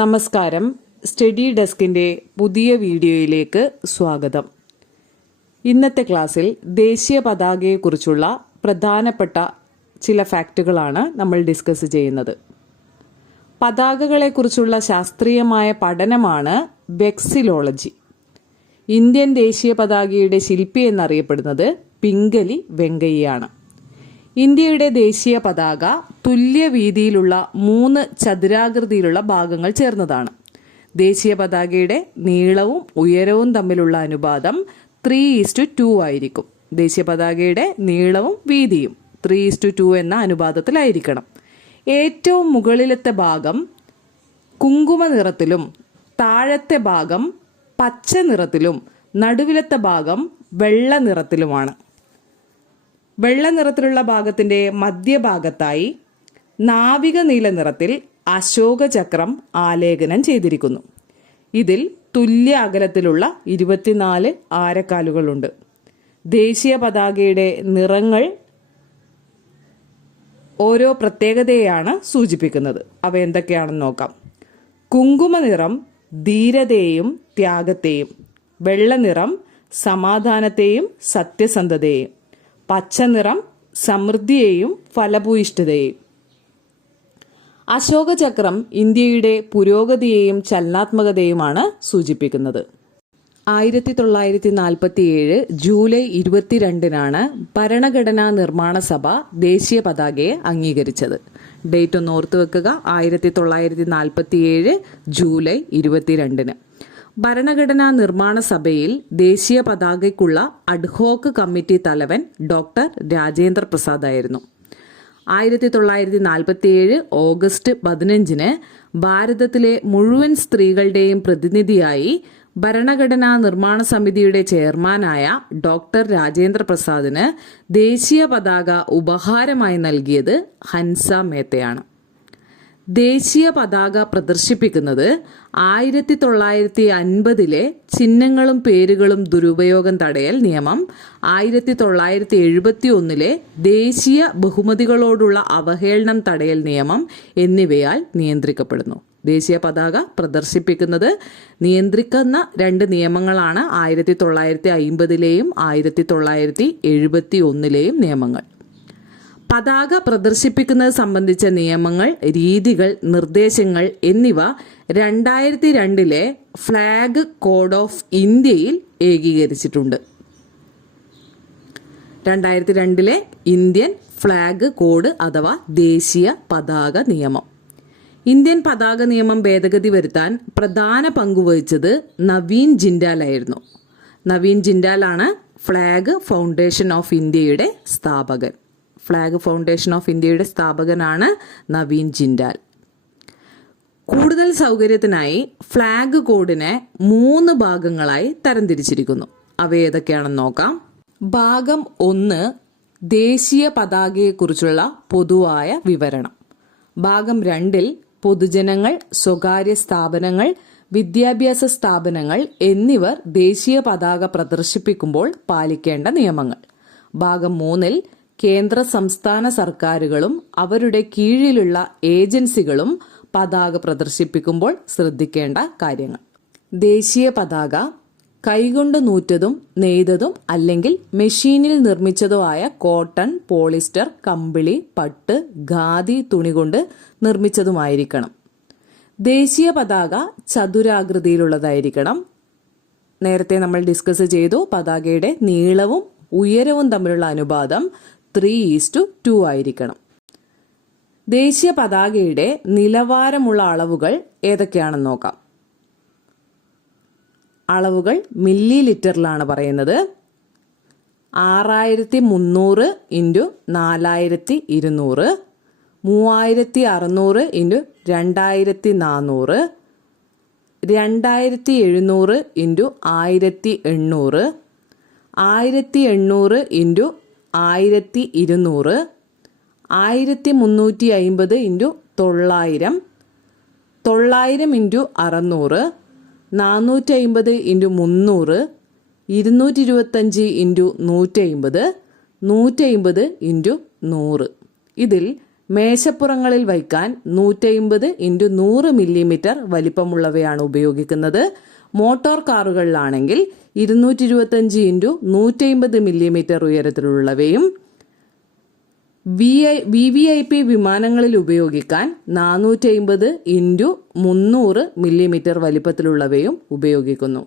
നമസ്കാരം. സ്റ്റഡി ഡെസ്കിൻ്റെ പുതിയ വീഡിയോയിലേക്ക് സ്വാഗതം. ഇന്നത്തെ ക്ലാസ്സിൽ ദേശീയ പതാകയെക്കുറിച്ചുള്ള പ്രധാനപ്പെട്ട ചില ഫാക്റ്റുകളാണ് നമ്മൾ ഡിസ്കസ് ചെയ്യുന്നത്. പതാകകളെക്കുറിച്ചുള്ള ശാസ്ത്രീയമായ പഠനമാണ് വെക്സിലോളജി. ഇന്ത്യൻ ദേശീയ പതാകയുടെ ശില്പി എന്നറിയപ്പെടുന്നത് പിംഗലി വെങ്കയ്യാണ്. ഇന്ത്യയുടെ ദേശീയ പതാക തുല്യ വീതിയിലുള്ള 3 ചതുരാകൃതിയിലുള്ള ഭാഗങ്ങൾ ചേർന്നതാണ്. ദേശീയ പതാകയുടെ നീളവും ഉയരവും തമ്മിലുള്ള അനുപാതം 3:2 ആയിരിക്കും. ദേശീയ പതാകയുടെ നീളവും വീതിയും 3:2 എന്ന അനുപാതത്തിലായിരിക്കണം. ഏറ്റവും മുകളിലത്തെ ഭാഗം കുങ്കുമ നിറത്തിലും താഴത്തെ ഭാഗം പച്ച നിറത്തിലും നടുവിലത്തെ ഭാഗം വെള്ള നിറത്തിലുമാണ്. വെള്ള നിറത്തിലുള്ള ഭാഗത്തിന്റെ മധ്യഭാഗത്തായി നാവിക നീല നിറത്തിൽ അശോക ചക്രം ആലേഖനം ചെയ്തിരിക്കുന്നു. ഇതിൽ തുല്യ അകലത്തിലുള്ള 24 ആരക്കാലുകളുണ്ട്. ദേശീയ പതാകയുടെ നിറങ്ങൾ ഓരോ പ്രത്യേകതയാണ് സൂചിപ്പിക്കുന്നത്. അവ എന്തൊക്കെയാണെന്ന് നോക്കാം. കുങ്കുമ നിറം ധീരതയെയും ത്യാഗത്തെയും, വെള്ള നിറം സമാധാനത്തെയും സത്യസന്ധതയെയും, പച്ച നിറം സമൃദ്ധിയെയും ഫലഭൂയിഷ്ഠതയെയും. അശോക ചക്രം ഇന്ത്യയുടെ പുരോഗതിയെയും ചലനാത്മകതയുമാണ് സൂചിപ്പിക്കുന്നത്. 1947 ജൂലൈ 22 ഭരണഘടനാ നിർമ്മാണ സഭ ദേശീയ പതാകയെ അംഗീകരിച്ചത്. ഡേറ്റ് ഒന്ന് ഓർത്തു വെക്കുക. 1947 ജൂലൈ 22. ഭരണഘടനാ നിർമ്മാണ സഭയിൽ ദേശീയ പതാകയ്ക്കുള്ള അഡ്ഹോക്ക് കമ്മിറ്റി തലവൻ ഡോക്ടർ രാജേന്ദ്ര പ്രസാദ് ആയിരുന്നു. 1947 ഓഗസ്റ്റ് 15 ഭാരതത്തിലെ മുഴുവൻ സ്ത്രീകളുടെയും പ്രതിനിധിയായി ഭരണഘടനാ നിർമ്മാണ സമിതിയുടെ ചെയർമാനായ ഡോക്ടർ രാജേന്ദ്ര പ്രസാദിന് ദേശീയ പതാക ഉപഹാരമായി നൽകിയത് ഹൻസ മേത്തയാണ്. ദേശീയ പതാക പ്രദർശിപ്പിക്കുന്നത് 1950 ചിഹ്നങ്ങളും പേരുകളും ദുരുപയോഗം തടയൽ നിയമം, 1971 ദേശീയ ബഹുമതികളോടുള്ള അവഹേളനം തടയൽ നിയമം എന്നിവയാൽ നിയന്ത്രിക്കപ്പെടുന്നു. ദേശീയ പതാക പ്രദർശിപ്പിക്കുന്നത് നിയന്ത്രിക്കുന്ന 2 നിയമങ്ങളാണ് 1950 1971 നിയമങ്ങൾ. പതാക പ്രദർശിപ്പിക്കുന്നത് സംബന്ധിച്ച നിയമങ്ങൾ, രീതികൾ, നിർദ്ദേശങ്ങൾ എന്നിവ 2002 ഫ്ലാഗ് കോഡ് ഓഫ് ഇന്ത്യയിൽ ഏകീകരിച്ചിട്ടുണ്ട്. 2002 ഇന്ത്യൻ ഫ്ലാഗ് കോഡ് അഥവാ ദേശീയ പതാക നിയമം. ഇന്ത്യൻ പതാക നിയമം ഭേദഗതി വരുത്താൻ പ്രധാന പങ്കുവഹിച്ചത് നവീൻ ജിൻഡാൽ ആയിരുന്നു. നവീൻ ജിൻഡാലാണ് ഫ്ലാഗ് ഫൗണ്ടേഷൻ ഓഫ് ഇന്ത്യയുടെ സ്ഥാപകൻ. ഫ്ലാഗ് ഫൗണ്ടേഷൻ ഓഫ് ഇന്ത്യയുടെ സ്ഥാപകനാണ് നവീൻ ജിൻഡാൽ. കൂടുതൽ സൗകര്യത്തിനായി ഫ്ലാഗ് കോഡിനെ 3 ഭാഗങ്ങളായി തരംതിരിച്ചിരിക്കുന്നു. അവ ഏതൊക്കെയാണെന്ന് നോക്കാം. ഭാഗം 1 ദേശീയ പതാകയെക്കുറിച്ചുള്ള പൊതുവായ വിവരണം. ഭാഗം 2 പൊതുജനങ്ങൾ, സ്വകാര്യ സ്ഥാപനങ്ങൾ, വിദ്യാഭ്യാസ സ്ഥാപനങ്ങൾ എന്നിവർ ദേശീയ പതാക പ്രദർശിപ്പിക്കുമ്പോൾ പാലിക്കേണ്ട നിയമങ്ങൾ. ഭാഗം 3 കേന്ദ്ര സംസ്ഥാന സർക്കാരുകളും അവരുടെ കീഴിലുള്ള ഏജൻസികളും പതാക പ്രദർശിപ്പിക്കുമ്പോൾ ശ്രദ്ധിക്കേണ്ട കാര്യങ്ങൾ. ദേശീയ പതാക കൈകൊണ്ട് നൂറ്റതും നെയ്തതും അല്ലെങ്കിൽ മെഷീനിൽ നിർമ്മിച്ചതോ ആയ കോട്ടൺ, പോളിസ്റ്റർ, കമ്പിളി, പട്ട്, ഖാദി തുണി കൊണ്ട് നിർമ്മിച്ചതുമായിരിക്കണം. ദേശീയ പതാക ചതുരാകൃതിയിലുള്ളതായിരിക്കണം. നേരത്തെ നമ്മൾ ഡിസ്കസ് ചെയ്തു, പതാകയുടെ നീളവും ഉയരവും തമ്മിലുള്ള അനുപാതം 3:2 ആയിരിക്കണം. ദേശീയ പതാകയുടെ നിലവാരമുള്ള അളവുകൾ ഏതൊക്കെയാണെന്ന് നോക്കാം. അളവുകൾ മില്ലി ലിറ്ററിലാണ് പറയുന്നത്. 6300 × 4200, 3600 × 2400, 2700 × 1800, 1800 × 1200, 1350 × 900, 900 × 600, 450 × 300, 225 × 150, 150 × 100. ഇതിൽ മേശപ്പുറങ്ങളിൽ വയ്ക്കാൻ 150x100 മില്ലിമീറ്റർ വലിപ്പമുള്ളവയാണ് ഉപയോഗിക്കുന്നത്. മോട്ടോർ കാറുകളിലാണെങ്കിൽ 225x150 മില്ലിമീറ്റർ ഉയരത്തിലുള്ളവയും VVIP വിമാനങ്ങളിൽ ഉപയോഗിക്കാൻ 450x300 മില്ലിമീറ്റർ വലിപ്പത്തിലുള്ളവയും ഉപയോഗിക്കുന്നു.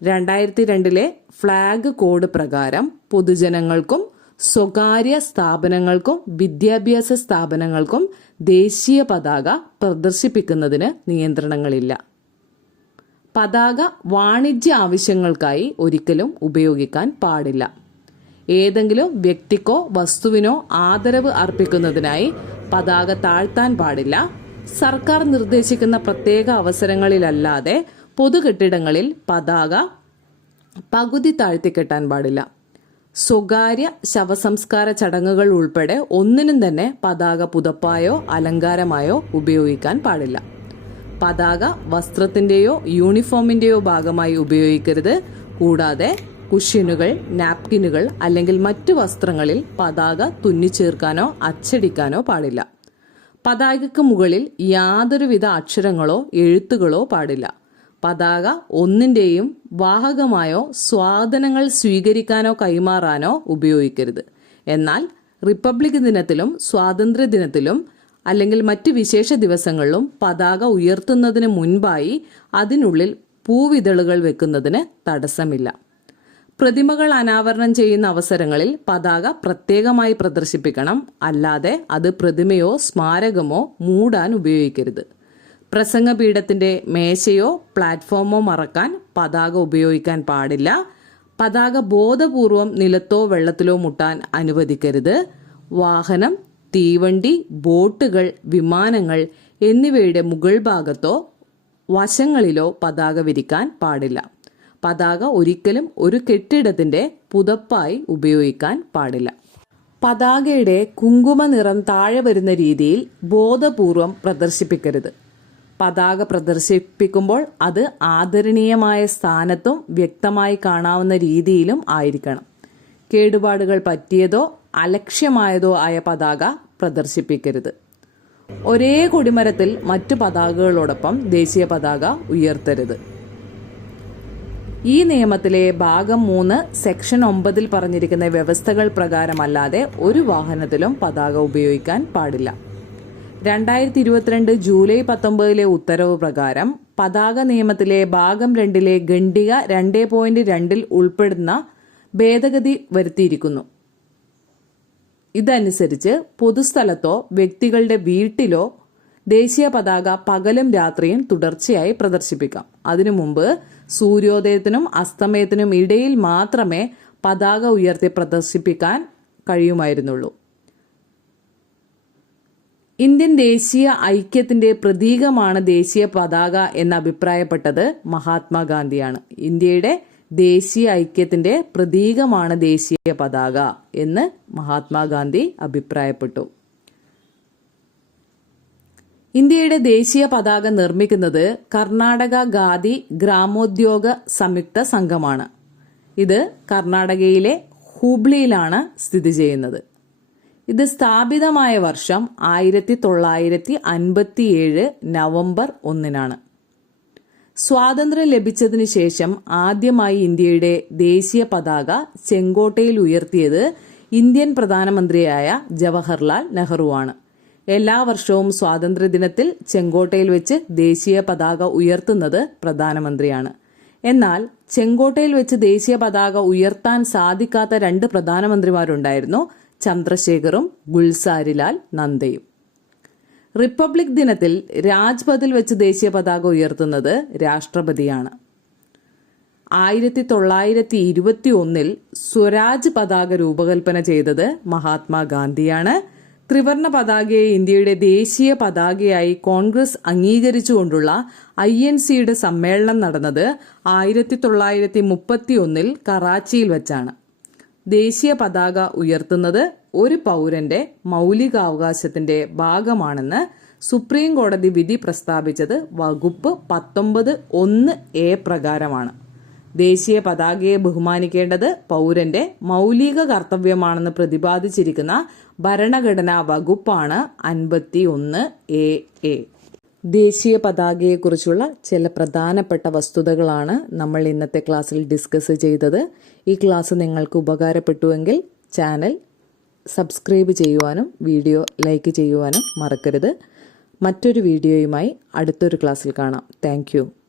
2002 ഫ്ലാഗ് കോഡ് പ്രകാരം പൊതുജനങ്ങൾക്കും സ്വകാര്യ സ്ഥാപനങ്ങൾക്കും വിദ്യാഭ്യാസ സ്ഥാപനങ്ങൾക്കും ദേശീയ പതാക പ്രദർശിപ്പിക്കുന്നതിന് നിയന്ത്രണങ്ങളില്ല. പതാക വാണിജ്യ ആവശ്യങ്ങൾക്കായി ഒരിക്കലും ഉപയോഗിക്കാൻ പാടില്ല. ഏതെങ്കിലും വ്യക്തിക്കോ വസ്തുവിനോ ആദരവ് അർപ്പിക്കുന്നതിനായി പതാക താഴ്ത്താൻ പാടില്ല. സർക്കാർ നിർദ്ദേശിക്കുന്ന പ്രത്യേക അവസരങ്ങളിലല്ലാതെ പൊതുകെട്ടിടങ്ങളിൽ പതാക പകുതി താഴ്ത്തിക്കെട്ടാൻ പാടില്ല. സ്വകാര്യ ശവസംസ്കാര ചടങ്ങുകൾ ഉൾപ്പെടെ ഒന്നിനും തന്നെ പതാക പുതപ്പായോ അലങ്കാരമായോ ഉപയോഗിക്കാൻ പാടില്ല. പതാക വസ്ത്രത്തിന്റെയോ യൂണിഫോമിന്റെയോ ഭാഗമായി ഉപയോഗിക്കരുത്. കൂടാതെ കുഷ്യനുകൾ, നാപ്കിനുകൾ അല്ലെങ്കിൽ മറ്റു വസ്ത്രങ്ങളിൽ പതാക തുന്നിച്ചേർക്കാനോ അച്ചടിക്കാനോ പാടില്ല. പതാകയ്ക്ക് മുകളിൽ യാതൊരുവിധ അക്ഷരങ്ങളോ എഴുത്തുകളോ പാടില്ല. പതാക ഒന്നിന്റെയും വാഹകമായോ സ്വാധനങ്ങൾ സ്വീകരിക്കാനോ കൈമാറാനോ ഉപയോഗിക്കരുത്. എന്നാൽ റിപ്പബ്ലിക് ദിനത്തിലും സ്വാതന്ത്ര്യ ദിനത്തിലും അല്ലെങ്കിൽ മറ്റ് വിശേഷ ദിവസങ്ങളിലും പതാക ഉയർത്തുന്നതിന് മുൻപായി അതിനുള്ളിൽ പൂവിതളുകൾ വെക്കുന്നതിന് തടസ്സമില്ല. പ്രതിമകൾ അനാവരണം ചെയ്യുന്ന അവസരങ്ങളിൽ പതാക പ്രത്യേകമായി പ്രദർശിപ്പിക്കണം. അല്ലാതെ അത് പ്രതിമയോ സ്മാരകമോ മൂടാൻ ഉപയോഗിക്കരുത്. പ്രസംഗപീഠത്തിന്റെ മേശയോ പ്ലാറ്റ്ഫോമോ മറക്കാൻ പതാക ഉപയോഗിക്കാൻ പാടില്ല. പതാക ബോധപൂർവം നിലത്തോ വെള്ളത്തിലോ മുട്ടാൻ അനുവദിക്കരുത്. വാഹനം, തീവണ്ടി, ബോട്ടുകൾ, വിമാനങ്ങൾ എന്നിവയുടെ മുകൾ ഭാഗത്തോ വശങ്ങളിലോ പതാക വിരിക്കാൻ പാടില്ല. പതാക ഒരിക്കലും ഒരു കെട്ടിടത്തിന്റെ പുതപ്പായി ഉപയോഗിക്കാൻ പാടില്ല. പതാകയുടെ കുങ്കുമ നിറം താഴെ വരുന്ന രീതിയിൽ ബോധപൂർവം പ്രദർശിപ്പിക്കരുത്. പതാക പ്രദർശിപ്പിക്കുമ്പോൾ അത് ആദരണീയമായ സ്ഥാനത്തും വ്യക്തമായി കാണാവുന്ന രീതിയിലും ആയിരിക്കണം. കേടുപാടുകൾ പറ്റിയതോ അലക്ഷ്യമായതോ ആയ പതാക പ്രദർശിപ്പിക്കരുത്. ഒരേ കൊടിമരത്തിൽ മറ്റു പതാകകളോടൊപ്പം ദേശീയ പതാക ഉയർത്തരുത്. ഈ നിയമത്തിലെ ഭാഗം 3 സെക്ഷൻ 9 പറഞ്ഞിരിക്കുന്ന വ്യവസ്ഥകൾ പ്രകാരമല്ലാതെ ഒരു വാഹനത്തിലും പതാക ഉപയോഗിക്കാൻ പാടില്ല. 2022 ജൂലൈ 19 ഉത്തരവ് പ്രകാരം പതാക നിയമത്തിലെ ഭാഗം 2 ഖണ്ഡിക 2.2 ഉൾപ്പെടുന്ന ഭേദഗതി വരുത്തിയിരിക്കുന്നു. ഇതനുസരിച്ച് പൊതുസ്ഥലത്തോ വ്യക്തികളുടെ വീട്ടിലോ ദേശീയ പതാക പകലും രാത്രിയും തുടർച്ചയായി പ്രദർശിപ്പിക്കാം. അതിനു മുമ്പ് സൂര്യോദയത്തിനും അസ്തമയത്തിനും ഇടയിൽ മാത്രമേ പതാക ഉയർത്തി പ്രദർശിപ്പിക്കാൻ കഴിയുമായിരുന്നുള്ളൂ. ഇന്ത്യൻ ദേശീയ ഐക്യത്തിന്റെ പ്രതീകമാണ് ദേശീയ പതാക എന്ന് അഭിപ്രായപ്പെട്ടത് മഹാത്മാഗാന്ധിയാണ്. ഇന്ത്യയുടെ ദേശീയ ഐക്യത്തിന്റെ പ്രതീകമാണ് ദേശീയ പതാക എന്ന് മഹാത്മാഗാന്ധി അഭിപ്രായപ്പെട്ടു. ഇന്ത്യയുടെ ദേശീയ പതാക നിർമ്മിക്കുന്നത് കർണാടക ഖാദി ഗ്രാമോദ്യോഗ സംയുക്ത സംഘമാണ്. ഇത് കർണാടകയിലെ ഹൂബ്ലിയിലാണ് സ്ഥിതി ചെയ്യുന്നത്. ഇത് സ്ഥാപിതമായ വർഷം 1957 നവംബർ 1 സ്വാതന്ത്ര്യം ലഭിച്ചതിനു ശേഷം ആദ്യമായി ഇന്ത്യയുടെ ദേശീയ പതാക ചെങ്കോട്ടയിൽ ഉയർത്തിയത് ഇന്ത്യൻ പ്രധാനമന്ത്രിയായ ജവഹർലാൽ നെഹ്റുവാണ്. എല്ലാ വർഷവും സ്വാതന്ത്ര്യദിനത്തിൽ ചെങ്കോട്ടയിൽ വെച്ച് ദേശീയ പതാക ഉയർത്തുന്നത് പ്രധാനമന്ത്രിയാണ്. എന്നാൽ ചെങ്കോട്ടയിൽ വെച്ച് ദേശീയ പതാക ഉയർത്താൻ സാധിക്കാത്ത 2 പ്രധാനമന്ത്രിമാരുണ്ടായിരുന്നു, ചന്ദ്രശേഖറും ഗുൽസാരിലാൽ നന്ദയും. റിപ്പബ്ലിക് ദിനത്തിൽ രാജ്പഥിൽ വെച്ച് ദേശീയ പതാക ഉയർത്തുന്നത് രാഷ്ട്രപതിയാണ്. 1921 സ്വരാജ് പതാക രൂപകൽപ്പന ചെയ്തത് മഹാത്മാഗാന്ധിയാണ്. ത്രിവർണ പതാകയെ ഇന്ത്യയുടെ ദേശീയ പതാകയായി കോൺഗ്രസ് അംഗീകരിച്ചുകൊണ്ടുള്ള INCയുടെ സമ്മേളനം നടന്നത് 1931 കറാച്ചിയിൽ വെച്ചാണ്. ദേശീയ പതാക ഉയർത്തുന്നത് ഒരു പൗരന്റെ മൗലികാവകാശത്തിന്റെ ഭാഗമാണെന്ന് സുപ്രീം കോടതി വിധി പ്രസ്താവിച്ചത് വകുപ്പ് 19(1)(a) പ്രകാരമാണ്. ദേശീയ പതാകയെ ബഹുമാനിക്കേണ്ടത് പൗരന്റെ മൗലിക കർത്തവ്യമാണെന്ന് പ്രതിപാദിച്ചിരിക്കുന്ന ഭരണഘടനാ വകുപ്പാണ് 51A. ദേശീയ പതാകയെക്കുറിച്ചുള്ള ചില പ്രധാനപ്പെട്ട വസ്തുതകളാണ് നമ്മൾ ഇന്നത്തെ ക്ലാസ്സിൽ ഡിസ്കസ് ചെയ്തത്. ഈ ക്ലാസ് നിങ്ങൾക്ക് ഉപകാരപ്പെട്ടുവെങ്കിൽ ചാനൽ സബ്സ്ക്രൈബ് ചെയ്യുവാനും വീഡിയോ ലൈക്ക് ചെയ്യുവാനും മറക്കരുത്. മറ്റൊരു വീഡിയോയുമായി അടുത്തൊരു ക്ലാസ്സിൽ കാണാം. താങ്ക്